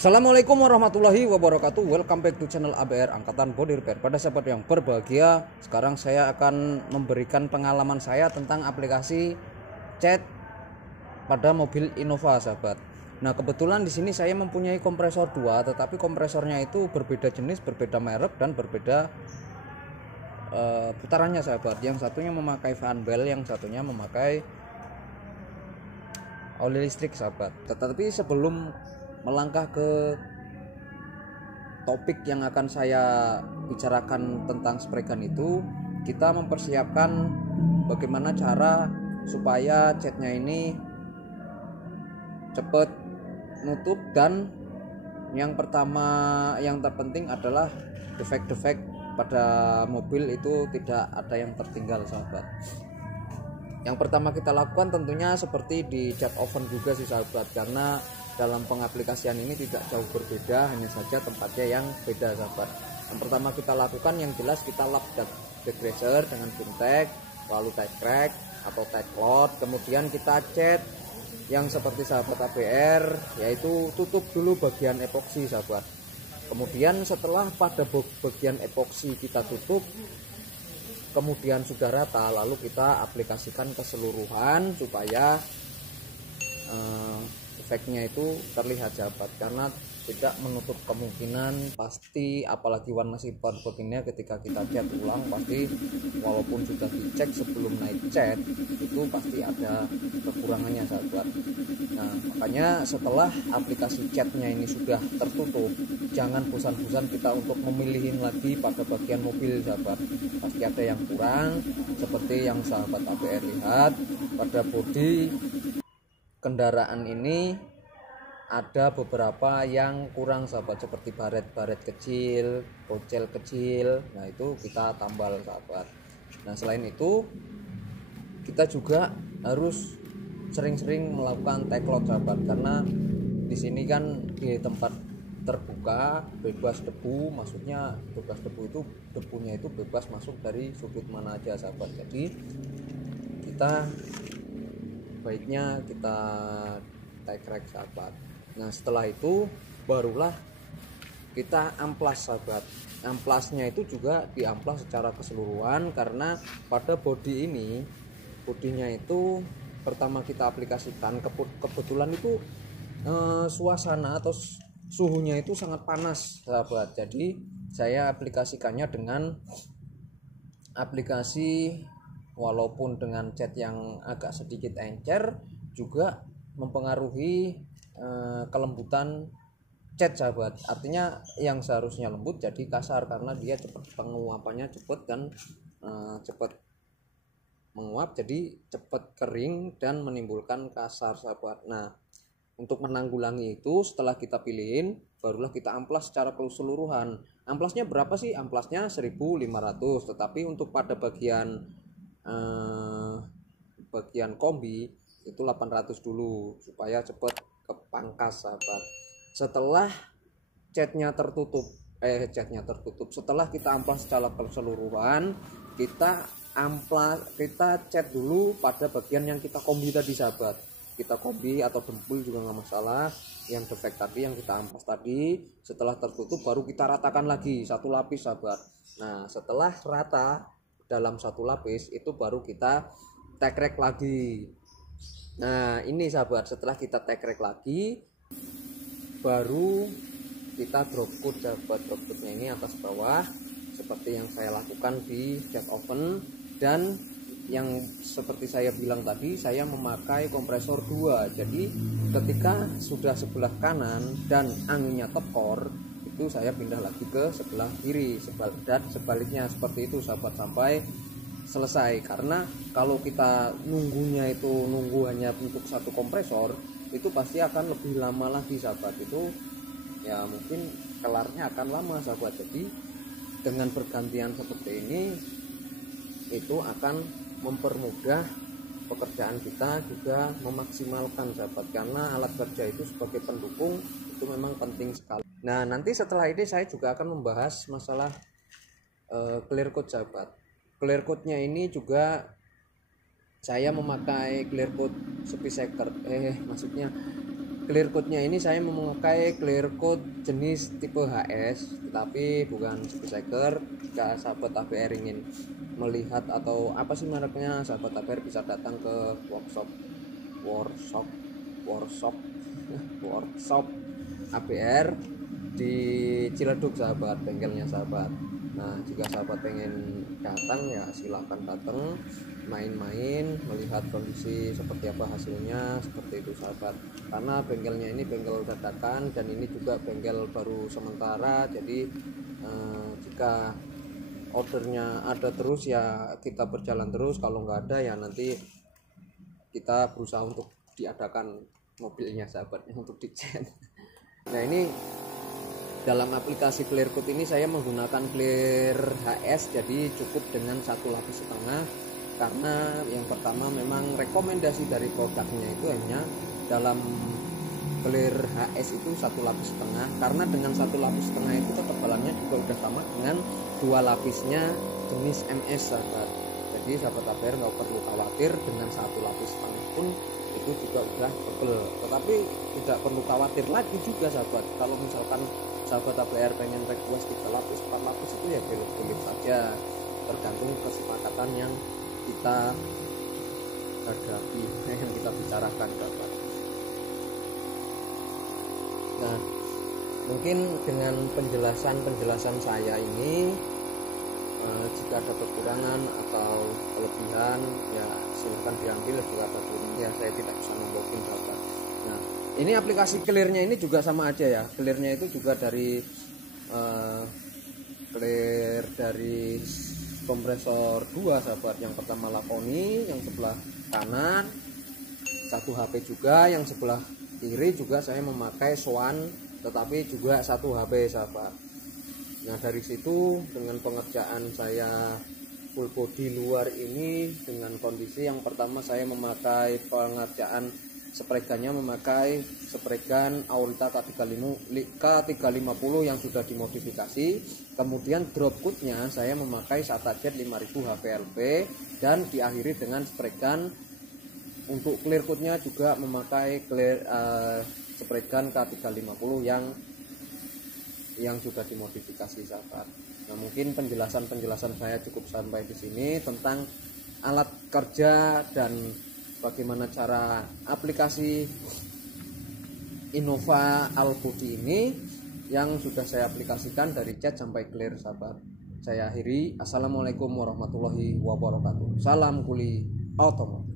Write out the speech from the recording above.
Assalamualaikum warahmatullahi wabarakatuh. Welcome back to channel ABR Angkatan Body Repair. Pada sahabat yang berbahagia, sekarang saya akan memberikan pengalaman saya tentang aplikasi cat pada mobil Innova, sahabat. Nah, kebetulan di sini saya mempunyai kompresor 2, tetapi kompresornya itu berbeda jenis, berbeda merek dan berbeda putarannya, sahabat. Yang satunya memakai fan bell, yang satunya memakai oli listrik, sahabat. Tetapi sebelum melangkah ke topik yang akan saya bicarakan tentang spray gun itu, kita mempersiapkan bagaimana cara supaya catnya ini cepat nutup, dan yang pertama yang terpenting adalah defek-defek pada mobil itu tidak ada yang tertinggal, sahabat. Yang pertama kita lakukan tentunya seperti di cat oven juga sih, sahabat, karena dalam pengaplikasian ini tidak jauh berbeda, hanya saja tempatnya yang beda, sahabat. Yang pertama kita lakukan yang jelas kita lap degreaser dengan Fintek, lalu tie crack atau tie cloth, kemudian kita cat yang seperti sahabat ABR, yaitu tutup dulu bagian epoksi, sahabat. Kemudian setelah pada bagian epoksi kita tutup, kemudian sudah rata, lalu kita aplikasikan keseluruhan supaya efeknya itu terlihat, sahabat, karena tidak menutup kemungkinan pasti, apalagi warna silver coatingnya ketika kita cat ulang pasti walaupun sudah dicek sebelum naik cat itu pasti ada kekurangannya, sahabat. Nah, makanya setelah aplikasi catnya ini sudah tertutup, jangan bosan-bosan kita untuk memilihin lagi pada bagian mobil, sahabat. Pasti ada yang kurang, seperti yang sahabat ABR lihat pada bodi kendaraan ini ada beberapa yang kurang, sahabat, seperti baret-baret kecil, bocel kecil. Nah, itu kita tambal, sahabat. Nah, selain itu kita juga harus sering-sering melakukan tie cloth, sahabat, karena di sini kan di tempat terbuka, bebas debu, maksudnya bebas debu itu debunya itu bebas masuk dari sudut mana aja, sahabat. Jadi kita baiknya kita tie crack, sahabat. Nah, setelah itu barulah kita amplas, sahabat. Amplasnya itu juga diamplas secara keseluruhan, karena pada bodi ini, bodinya itu pertama kita aplikasikan, kebetulan itu suasana atau suhunya itu sangat panas, sahabat. Jadi saya aplikasikannya dengan aplikasi, walaupun dengan cat yang agak sedikit encer juga mempengaruhi kelembutan cat, sahabat. Artinya yang seharusnya lembut jadi kasar karena dia cepat penguapannya cepat dan cepat menguap, jadi cepat kering dan menimbulkan kasar, sahabat. Nah, untuk menanggulangi itu setelah kita pilihin barulah kita amplas secara keseluruhan. Amplasnya berapa sih? Amplasnya 1.500, tetapi untuk pada bagian kombi itu 800 dulu supaya cepat kepangkas, sahabat. Setelah catnya tertutup, setelah kita amplas secara keseluruhan, kita cat dulu pada bagian yang kita kombi tadi, sahabat. Kita kombi atau dempul juga nggak masalah, yang defek tadi yang kita amplas tadi. Setelah tertutup baru kita ratakan lagi satu lapis, sahabat. Nah, setelah rata dalam satu lapis itu baru kita tie crack lagi. Nah, ini, sahabat, setelah kita tie crack lagi baru kita drop coat, sahabat. Drop coatnya ini atas bawah seperti yang saya lakukan di cat oven, dan yang seperti saya bilang tadi, saya memakai kompresor 2. Jadi ketika sudah sebelah kanan dan anginnya tekor, itu saya pindah lagi ke sebelah kiri, dan sebaliknya seperti itu, sahabat, sampai selesai. Karena kalau kita nunggu hanya untuk satu kompresor, itu pasti akan lebih lama lagi, sahabat. Itu ya mungkin kelarnya akan lama, sahabat. Jadi dengan bergantian seperti ini itu akan mempermudah pekerjaan kita, juga memaksimalkan, sahabat, karena alat kerja itu sebagai pendukung itu memang penting sekali. Nah, nanti setelah ini saya juga akan membahas masalah clear coat, sahabat. Clear coatnya ini juga saya memakai clear coat speedseeker, maksudnya clear coatnya ini saya memakai clear coat jenis tipe HS, tetapi bukan speedseeker. Jika sahabat APR ingin melihat atau apa sih mereknya, sahabat APR bisa datang ke workshop workshop APR di Ciledug sahabat, bengkelnya sahabat. Nah, jika sahabat pengen datang ya silahkan datang, main-main, melihat kondisi seperti apa hasilnya, seperti itu sahabat. Karena bengkelnya ini bengkel dadakan dan ini juga bengkel baru sementara, jadi jika ordernya ada terus ya kita berjalan terus, kalau nggak ada ya nanti kita berusaha untuk diadakan mobilnya sahabatnya untuk dicet. Nah, ini dalam aplikasi Clear Coat ini saya menggunakan Clear HS, jadi cukup dengan 1,5 lapis, karena yang pertama memang rekomendasi dari produknya itu hanya dalam Clear HS itu 1,5 lapis, karena dengan 1,5 lapis itu ketebalannya juga udah sama dengan 2 lapisnya jenis MS sahabat. Jadi sahabat APR nggak perlu khawatir, dengan 1,5 lapis pun itu juga udah tebel. Tetapi tidak perlu khawatir lagi juga sahabat, kalau misalkan sahabat APR pengen request 3 lapis 4 lapis itu ya boleh saja, tergantung kesepakatan yang kita hadapi, yang kita bicarakan sahabat. Nah, mungkin dengan penjelasan saya ini jika ada kekurangan atau kelebihan ya silahkan diambil, jika ada kurang ya saya tidak bisa nambahin sahabat. Nah, ini aplikasi clearnya ini juga sama aja ya, clearnya itu juga dari clear dari kompresor 2 sahabat. Yang pertama Lakoni, yang sebelah kanan 1 HP juga, yang sebelah kiri juga saya memakai Swan, tetapi juga 1 HP sahabat. Nah, dari situ dengan pengerjaan saya full body luar ini, dengan kondisi yang pertama saya memakai pengerjaan spregannya, memakai spregan Aurita K350 yang sudah dimodifikasi. Kemudian drop coatnya saya memakai Satajet 5000 HPLP, dan diakhiri dengan spregan untuk clear coatnya juga memakai spregan K350 yang sudah dimodifikasi sahabat. Nah, mungkin penjelasan saya cukup sampai di sini tentang alat kerja dan bagaimana cara aplikasi Innova Allbody ini yang sudah saya aplikasikan dari cat sampai clear sahabat. Saya akhiri. Assalamualaikum warahmatullahi wabarakatuh. Salam kuli otomotif.